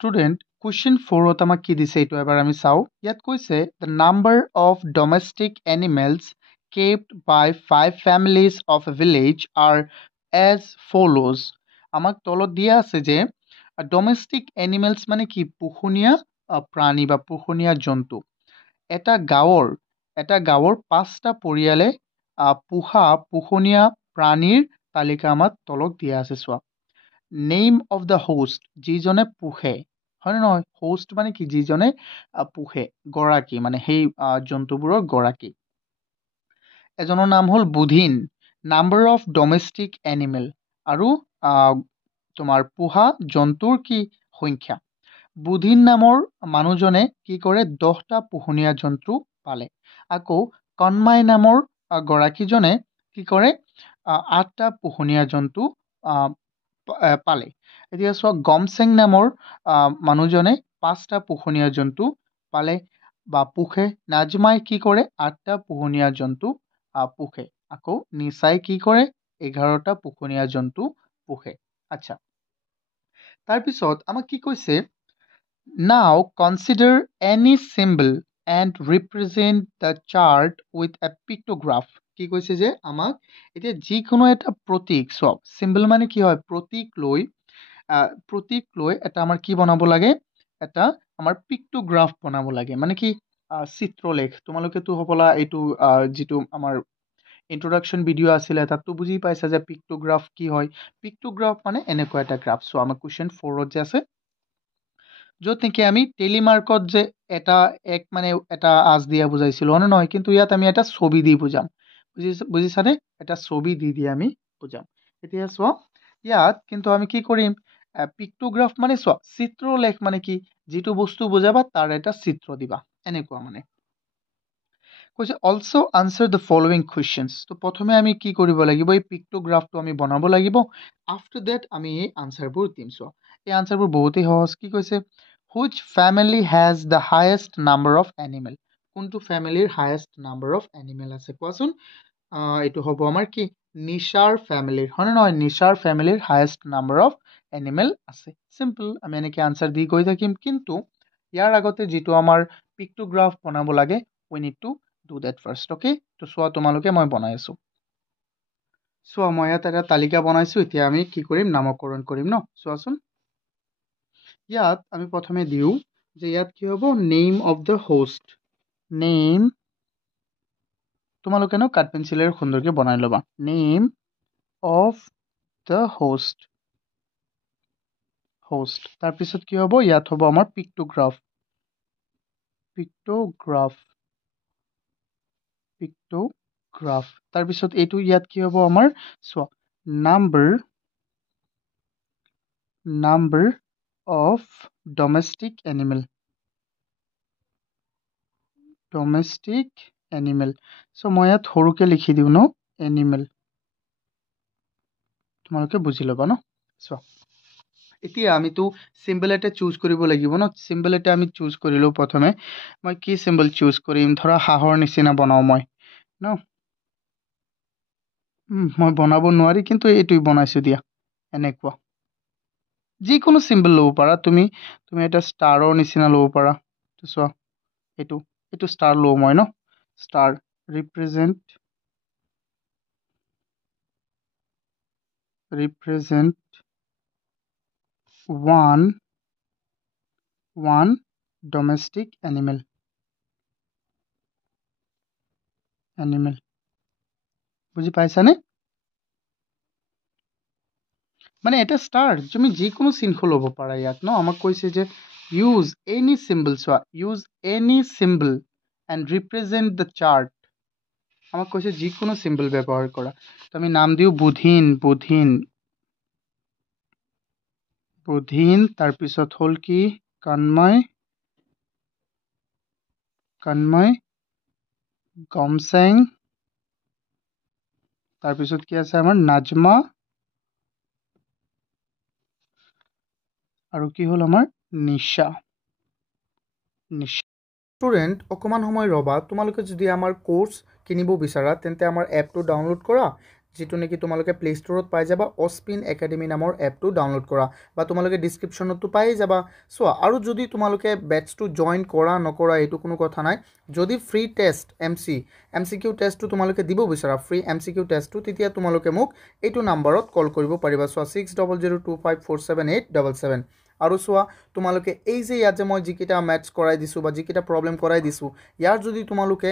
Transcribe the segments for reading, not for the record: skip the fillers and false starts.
Student, question 4 আমাক কি দিছে এইটো এবাৰ আমি চাও ইয়াত কৈছে the number of domestic animals kept by 5 families of a village are as follows আমাক তলত দিয়া আছে যে ডমেষ্টিক এনিমেলস মানে কি পোহনীয়া প্ৰাণী বা পোহনীয়া জন্তু এটা গাঁৱৰ 5টা পৰিয়ালে পোহা পোহনীয়া প্ৰাণীৰ তালিকা আমাক তলত দিয়া আছে চোৱা নেম অফ দ্য হোষ্ট যিজনে পোহে হয় নে নহয় হোষ্ট মানে কি যিজনে পোহে গৰাকী মানে সেই জন্তুবোৰৰ গৰাকী এজনৰ নাম হ'ল Budhin number of domestic animal আৰু তোমাৰ পোহা জন্তুৰ কি সংখ্যা বুধিন নামৰ মানুহজনে কি কৰে 10টা পোহনীয়া জন্তু পালে আকৌ কণমাই নামৰ গৰাকীজনে কি কৰে 8টা পোহনীয়া জন্তু পালে এতিয়া চোৱা গমচেং নামৰ মানুহজনে 5টা পোহনীয়া জন্তু পালে বা পোহে নাজমাই কি কৰে 8টা পোহনীয়া জন্তু পোহে আকৌ নিচাই কি কৰে 11টা পোহনীয়া জন্তু পোহে আচ্ছা তাৰপিছত আমাক কি কৈছে now consider any symbol and represent the chart with a pictograph কি কৈছে যে আমাক এতিয়া যিকোনো এটা প্ৰতীক সব সিম্বল মানে কি হয় প্ৰতীক লৈ এটা আমাৰ কি বনাব লাগে এটা আমাৰ পিক্টোগ্ৰাফ বনাব লাগে মানে কি চিত্ৰলেখ তোমালোকে তো হবলা এইটো যেটো আমাৰ ইন্ট্ৰোডাকশন ভিডিও আছিল তাততো বুজি পাইছা যে পিক্টোগ্ৰাফ কি হয় পিক্টোগ্ৰাফ মানে এনেকুৱা এটা গ্ৰাফ সো আমাৰ কোৱেশ্চন 4 ত যে আছে য'ত নেকি আমি টেলিমাৰ্কত যে এটা এক মানে এটা আজ দিয়া বুজাইছিলো হয় নহয় কিন্তু ইয়াত আমি এটা ছবি দি বুজাম বুজিছানে এটা ছবি দি আমি বুজাম এতিয়া চোৱা ইয়াত কিন্তু আমি কি কৰিম পিক্টোগ্ৰাফ মানে চোৱা চিত্ৰলেখ মানে কি যিটো বস্তু বুজাবা তাৰ এটা চিত্ৰ দিবা এনেকুৱা মানে কৈছে also answer the following questions তো প্ৰথমে আমি কি কৰিব লাগিব এই পিক্টোগ্ৰাফটো আমি বনাব লাগিব আফটাৰ দ্যাট আমি এই আনসাৰবোৰ দিম চোৱা এই আনসাৰবোৰ বহুতেই সহজ কি কৈছে which family has the highest number of animal কোনটো ফ্যামিলিৰ হাইয়েস্ট নাম্বাৰ অফ এনিমেল আছে কোৱাচোন এইটো হ'ব আমাৰ কি নিশাৰ ফ্যামিলিৰ হয় নহয় নিশাৰ ফ্যামিলিৰ হাইয়েস্ট নাম্বাৰ অফ এনিমেল আছে সিম্পল আমি এনেকৈ আনসাৰ দি গৈ থাকিম কিন্তু ইয়াৰ আগতে যেটো আমাৰ পিক্টোগ্ৰাফ বনাব লাগে we need to do that first okay তো চোৱা তোমালোকে মই বনাই আছো চোৱা মই ইয়াত এটা তালিকা বনাইছো এতিয়া আমি কি কৰিম নামকৰণ কৰিম ন চোৱাচোন ইয়াত আমি প্ৰথমে দিও যে ইয়াত কি হ'ব name of the host name তোমালোকে ন কাট পেন্সিলেৰে সুন্দৰকৈ বনাই লবা নেম অফ দ্য হোষ্ট তাৰ পিছত কি হ'ব ইয়াত হ'ব আমাৰ পিক্টোগ্ৰাফ তাৰ পিছত এইটো ইয়াত কি হ'ব আমাৰ চোৱা number of domestic animal so মই ইয়াত সৰুকে লিখি দিওঁ ন এনিমেল তোমালোকে বুজি ল'বা ন চোৱা এতিয়া আমিতো সিম্বল এটা চুজ কৰিব লাগিব ন সিম্বল এটা আমি চুজ কৰিলো প্ৰথমে মই কি সিম্বল চুজ কৰিম ধৰা হাঁহৰ নিচিনা বনাও মই ন মই বনাব নোৱাৰি কিন্তু এইটোই বনাইছো দিয়া এনেকুৱা যিকোনো সিম্বল ল'ব পাৰা তুমি এটা ষ্টাৰৰ নিচিনা ল'ব পাৰা তো চোৱা এইটো ষ্টাৰ লওঁ মই ন star represent one domestic animal বুজি পাইছানে মানে এটা ষ্টাৰ তুমি যিকোনো চিহ্ন ল'ব পাৰা ইয়াত ন আমাক কৈছে যে use any symbol and represent the chart আমাক কৈছে যিকোনো সিম্বল ব্যৱহাৰ কৰা তো আমি নাম দিও বুধিন তাৰ পিছত হ'ল কি কণময় গমচেং তাৰ পিছত কি আছে আমাৰ নাজমা আৰু কি হ'ল আমাৰ নিশা স্টুডেন্ট অকমান সময় ৰবা তোমালোকে যদি আমাৰ কোৰ্স কিনিব বিচাৰা তেন্তে আমাৰ এপটো ডাউনলোড কৰা যিটো নেকি তোমালোকে প্লে ষ্টৰত পাই যাবা অস্পিন একাডেমি নামৰ এপটো ডাউনলোড কৰা বা তোমালোকে ডিছক্ৰিপশ্যনতো পাই যাবা চোৱা আৰু যদি তোমালোকে বেটছটো জইন কৰা নকৰা এইটো কোনো কথা নাই যদি free test M C Q টেষ্টটো তোমালোকে দিব বিচাৰা ফ্ৰী এম চি কিউ টেষ্টটো তেতিয়া তোমালোকে মোক এইটো নাম্বাৰত কল কৰিব পাৰিবা চোৱা 6002547877 আৰু চোৱা তোমালোকে এই যে ইয়াত যে মই যিকেইটা মেথছ কৰাই দিছোঁ বা যিকেইটা প্ৰব্লেম কৰাই দিছোঁ ইয়াৰ যদি তোমালোকে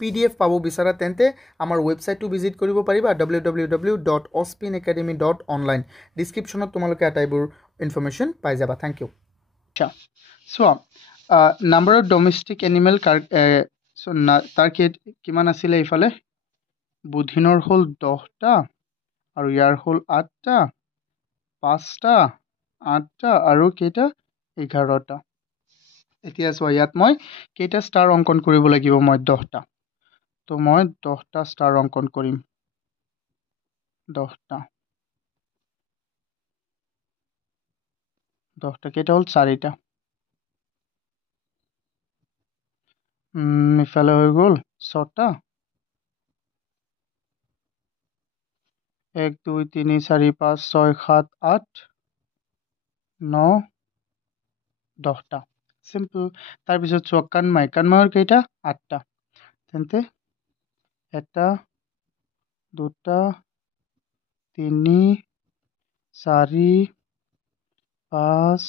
PDF পাব বিচাৰা তেন্তে আমাৰ ৱেবছাইটটো ভিজিট কৰিব পাৰিবা www.ospinacademy.online ডিছক্ৰিপশ্যনত তোমালোকে আটাইবোৰ ইনফৰমেশ্যন পাই যাবা থেংক ইউ আচ্ছা চোৱা নাম্বাৰ অফ ডমেষ্টিক এনিমেল তাৰ কিমান আছিলে এইফালে বুধিনৰ হ'ল 10টা আৰু ইয়াৰ হ'ল 8টা 5টা 8টা আৰু কেইটা 11টা এতিয়া চোৱা ইয়াত মই কেইটা ষ্টাৰ অংকন কৰিব লাগিব মই 10টা তো মই 10টা ষ্টাৰ অংকন কৰিম 10টা কেইটা হ'ল 4টা ইফালে হৈ গ'ল 6টা 1 2 3 4 5 6 7 8 9 10টা চিম্পল তাৰপিছত চোৱা কাণমাইৰ কেইটা 8টা তেন্তে 1 2 3 4 5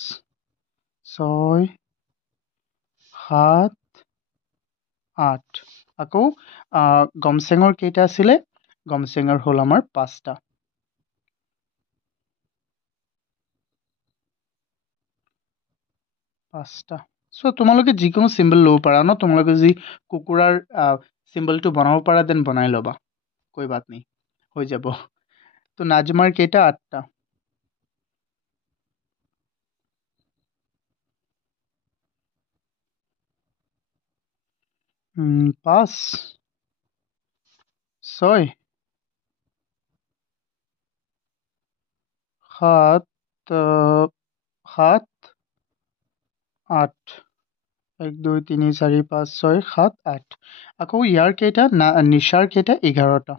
6 7 8 আকৌ গমচেঙৰ কেইটা আছিলে গমচেঙৰ হ'ল আমাৰ 5টা চ' তোমালোকে যিকোনো চিম্বল ল'ব পাৰা ন তোমালোকে যি কুকুৰাৰ চিম্বলটো বনাব পাৰা দেন বনাই ল'বা কৈ বাত নেই হৈ যাব তো নাজমাৰ কেইটা 8টা 5 6 7 7 8 1 2 3 4 5 6 7 8 আকৌ ইয়াৰ কেইটা নিচাৰ কেইটা 11টা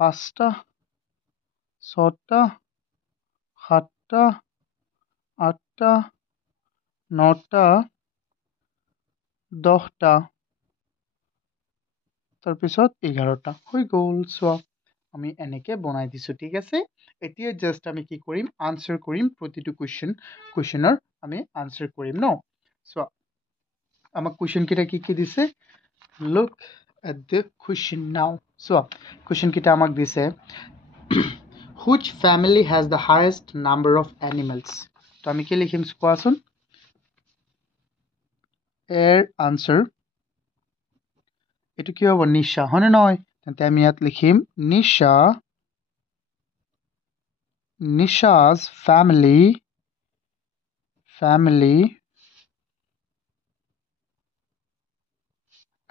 5টা 6টা 7টা 8টা 9টা 10টা তাৰপিছত 11টা হৈ গ'ল চোৱা আমি এনেকৈ বনাই দিছোঁ ঠিক আছে এতিয়া জাষ্ট আমি কি কৰিম আনচাৰ কৰিম প্ৰতিটো কুৱেশ্যনৰ আমি আনচাৰ কৰিম ন চোৱা আমাক কুৱেশ্যনকেইটা কি দিছে লুক এট দ্য কুৱেশ্যন নাও চোৱা কুৱেশ্যনকেইটা আমাক দিছে which family has the highest number of animals তো আমি কি লিখিম কোৱাচোন এৰ আনচাৰ এইটো কি হ'ব নিশা হয়নে নহয় তেন্তে আমি ইয়াত লিখিম Nisha's family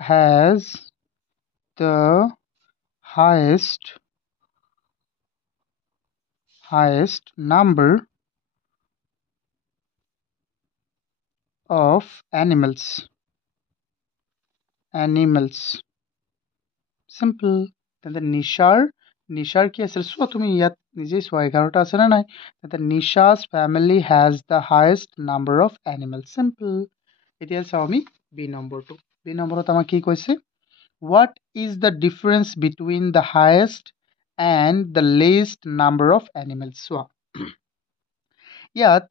has the highest number of animals simple তেন্তে নিশাৰ কি আছিল চোৱা তুমি ইয়াত নিজেই চোৱা 11টা আছে নে নাই তেন্তে নিশা's family has the highest number of animals simple এতিয়া চাওঁ আমি বি নম্বৰত আমাক কি কৈছে what is the difference between the highest and the least number of animals চোৱা ইয়াত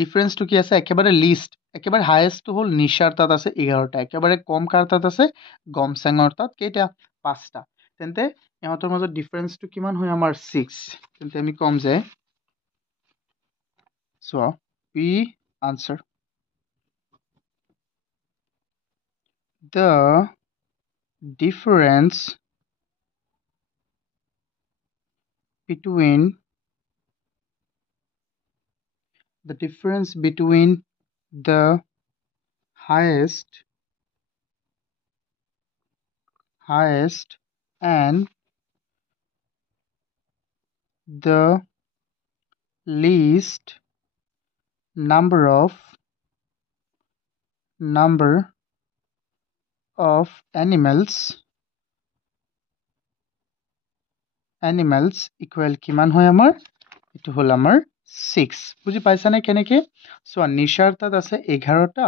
ডিফাৰেঞ্চটো কি আছে একেবাৰে লিষ্ট একেবাৰে হায়েষ্টটো হ'ল নিশাৰ তাত আছে 11টা একেবাৰে কম কাৰ তাত আছে গমচেঙৰ তাত কেইটা 5টা তেন্তে ইহঁতৰ মাজত ডিফাৰেঞ্চটো কিমান হয় আমাৰ 6 তেন্তে আমি ক'ম যে চোৱা বি আনচাৰ the difference between the highest and the least number of animals equal কিমান হয় আমাৰ এটো হল আমাৰ 6 বুজি পাইছা নে কেনেকে সো নিশাৰ তাত আছে 11টা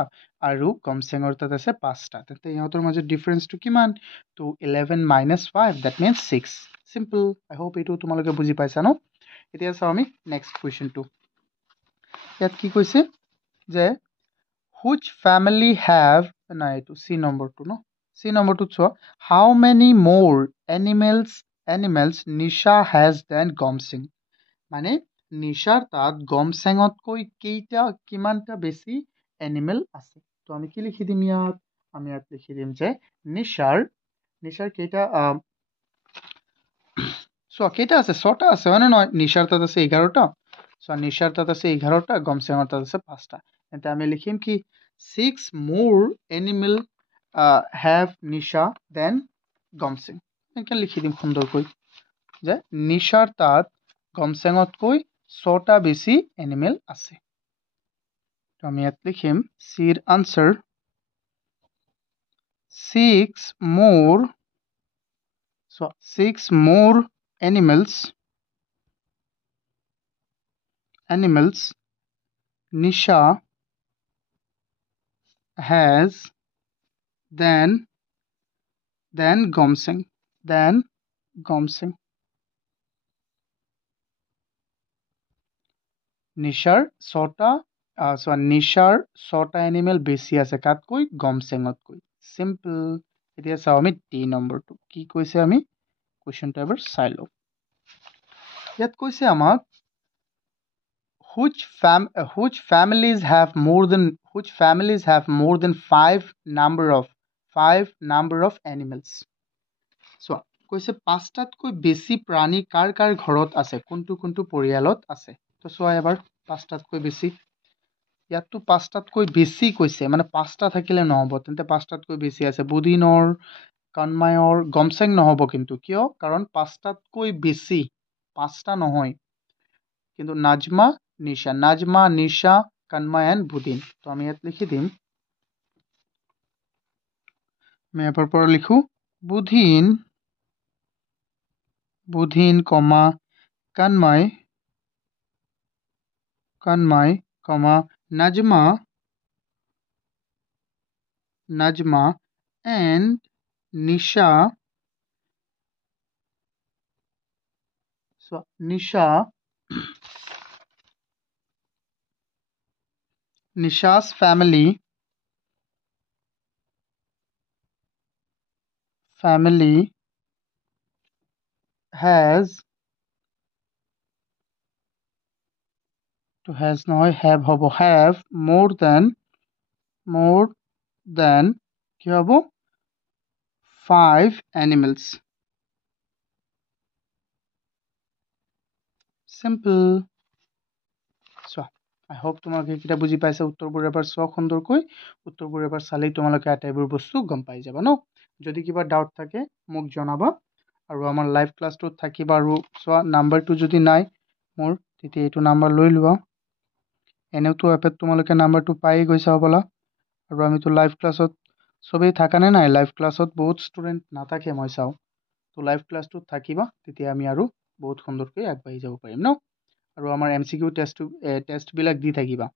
আৰু গমচেঙৰ তাত আছে 5টা তেতে ইহঁতৰ মাজত ডিফাৰেন্সটো কিমান তো 11 - 5 that means 6 simple I hope এটো তোমালোকে বুজি পাইছা ন এতিয়া চাও আমি নেক্সট কোৱেশ্চনটো ইয়াত কি কৈছে যে which family have না এটো সি নম্বৰটো ন সি নম্বৰটো চোৱা how many more animals Nisha has than Gomsing মানে নিশাৰ তাত গমচেঙতকৈ কেইটা কিমানটা বেছি এনিমেল আছে তো আমি কি লিখি দিম ইয়াত আমি ইয়াত লিখি দিম যে নিশাৰ কেইটা কেইটা আছে 6টা আছে হয় না নহয় নিশাৰ তাত আছে 11টা নিশাৰ তাত আছে 11টা গমচেঙৰ তাত আছে 5টা এতে আমি লিখিম কি 6 more animal have Nisha than গমচেং এনেকে লিখি দিম সুন্দৰকৈ যে নিশাৰ তাত গমচেঙতকৈ 6টা বেছি এনিমেল আছে তো আমি ইয়াত লিখিম সিৰ answer 6 more animals Nisha has than Gomseng নিশাৰ 6টা এনিমেল বেছি আছে কাতকৈ গমচেঙতকৈ সিম্পল এতিয়া চাও আমি টি নম্বৰটো কি কৈছে আমি কোৱেশ্চনটো এবাৰ চাই লও ইয়াত কৈছে আমাক which families have more than 5 number of animals so কৈছে 5টাতকৈ বেছি প্ৰাণী কাৰ ঘৰত আছে কোনটো পৰিয়ালত আছে তো চোৱা এবাৰ 5টাতকৈ বেছি ইয়াতটো 5টাতকৈ বেছি কৈছে মানে 5টা থাকিলে নহব তেন্তে 5টাতকৈ বেছি আছে বুদিনৰ কনমায়ৰ গমচেং নহব কিন্তু কিয় কাৰণ 5টাতকৈ বেছি 5টা নহয় কিন্তু নাজমা নিশা কনমায় এন্ড বুদিন তো আমি ইয়াত লিখি দিম আমি এবাৰ পৰা লিখো বুধিন কমা কনমায় কমা Najma and Nisha's family has more than কি হব 5 animals simple so I hope তোমালোকে কিটা বুজি পাইছা উত্তৰবোৰ এবাৰ চোৱা সুন্দৰকৈ উত্তৰবোৰ এবাৰ চালেই তোমালোকে আটাইবোৰ বস্তু গম পাই যাবা ন যদি কিবা ডাউট থাকে মোক জনাবা আৰু আমাৰ লাইভ ক্লাছটো থাকিবা আৰু চোৱা নাম্বাৰটো যদি নাই মোৰ তেতিয়া এইটো নাম্বাৰ লৈ লোৱা এনেওতো এপত তোমালোকে নাম্বাৰটো পাই গৈছা হ'বলা আৰু আমিতো লাইভ ক্লাছত সবেই থাকা নাই লাইভ ক্লাছত বহুত ষ্টুডেণ্ট নাথাকে মই চাওঁ তো লাইভ ক্লাছটোত থাকিবা তেতিয়া আমি আৰু বহুত সুন্দৰকৈ আগবাঢ়ি যাব পাৰিম ন আৰু আমাৰ MCQ টেষ্টবিলাক দি থাকিবা